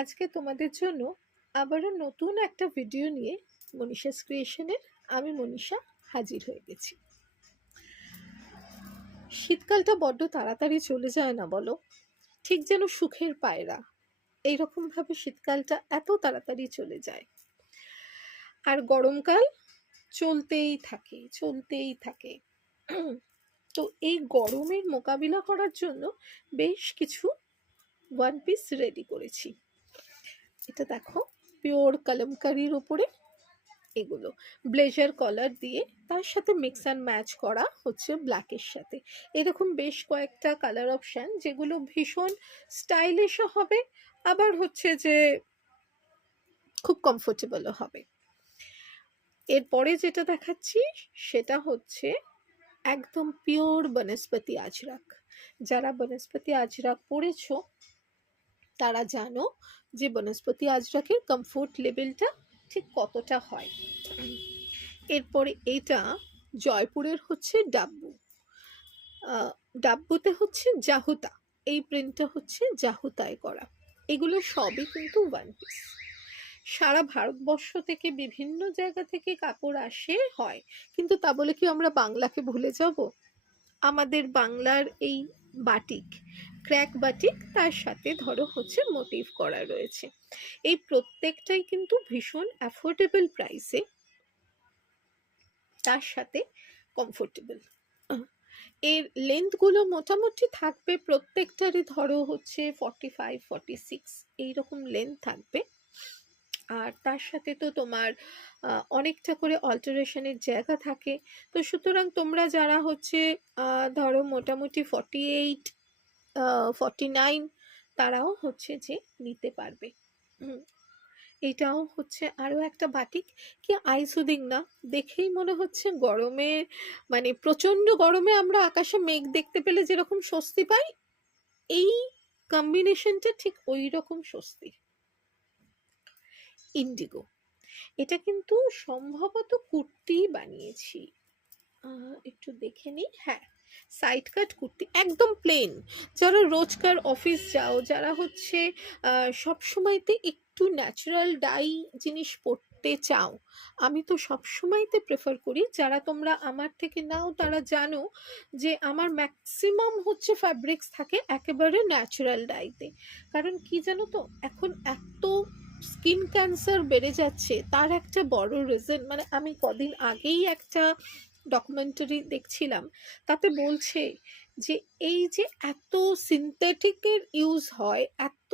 আজকে তোমাদের জন্য আবারও নতুন একটা ভিডিও নিয়ে মনীষাস ক্রিয়েশনের আমি মনীষা হাজির হয়ে গেছি। শীতকালটা বড্ড তাড়াতাড়ি চলে যায় না বলো? ঠিক যেন সুখের পায়রা এইরকম ভাবে শীতকালটা এত তাড়াতাড়ি চলে যায়, আর গরমকাল চলতেই থাকে চলতেই থাকে। তো এই গরমের মোকাবিলা করার জন্য বেশ কিছু ওয়ান পিস রেডি করেছি। এটা দেখো, পিওর কালামকারির উপরে এগুলো ব্লেজার কলার দিয়ে, তার সাথে মিক্স অ্যান্ড ম্যাচ করা হচ্ছে ব্ল্যাকের সাথে। এরকম বেশ কয়েকটা কালার অপশান যেগুলো ভীষণ স্টাইলিশও হবে, আবার হচ্ছে যে খুব কমফোর্টেবলও হবে। এরপরে যেটা দেখাচ্ছি সেটা হচ্ছে একদম পিওর বনস্পতি আজরাক। যারা বনস্পতি আজরাক পরেছো তারা জানো যে বনস্পতি আজরাকের কমফোর্ট লেভেলটা ঠিক কতটা হয়। এরপরে এইটা জয়পুরের হচ্ছে ডাব্বু। ডাব্বুতে হচ্ছে জাহুতা, এই প্রিন্টটা হচ্ছে জাহুতায় করা। এগুলো সবই কিন্তু ওয়ান পিস। সারা ভারতবর্ষ থেকে বিভিন্ন জায়গা থেকে কাপড় আসে হয়, কিন্তু তা বলে কি আমরা বাংলাকে ভুলে যাব? আমাদের বাংলার এই বাটিক, ক্র্যাক বাটিক, তার সাথে ধরো হচ্ছে মোটিভ করা রয়েছে। এই প্রত্যেকটাই কিন্তু ভীষণ অ্যাফোর্ডেবল প্রাইসে, তার সাথে কমফোর্টেবল। এর লেন্থগুলো মোটামুটি থাকবে প্রত্যেকটারই ধরো হচ্ছে 45-46 এইরকম লেন্থ থাকবে। আর তার সাথে তো তোমার অনেকটা করে অল্টারেশনের জায়গা থাকে। তো সুতরাং তোমরা যারা হচ্ছে ধরো মোটামুটি 48-49 তারাও হচ্ছে যে নিতে পারবে। এটাও হচ্ছে আরো একটা বাটিক, কি আইসুদিং না, দেখেই মনে হচ্ছে গরমে, মানে প্রচন্ড গরমে আমরা আকাশে মেঘ দেখতে পেলে যেরকম স্বস্তি পাই, এই কম্বিনেশনটা ঠিক ওই রকম স্বস্তি। ইন্ডিগো, এটা কিন্তু সম্ভবত কুর্তি বানিয়েছি, একটু দেখে নিই। হ্যাঁ, সাইড কাট কুর্তি, একদম প্লেন। যারা রোজকার অফিস যাও, যারা হচ্ছে সব সময়তে একটু ন্যাচারাল ডাই জিনিস পরতে চাও, আমি তো সব সময়তে প্রেফার করি, যারা তোমরা আমার থেকে নাও তারা জানো যে আমার ম্যাক্সিমাম হচ্ছে ফ্যাব্রিক্স থাকে একেবারে ন্যাচারাল ডাইতে। কারণ কি জানো তো, এখন এত স্কিন ক্যান্সার বেড়ে যাচ্ছে, তার একটা বড় রিজন, মানে আমি কদিন আগেই একটা ডকুমেন্টারি দেখছিলাম, তাতে বলছে যে এই যে এত সিনথেটিকের ইউজ হয়, এত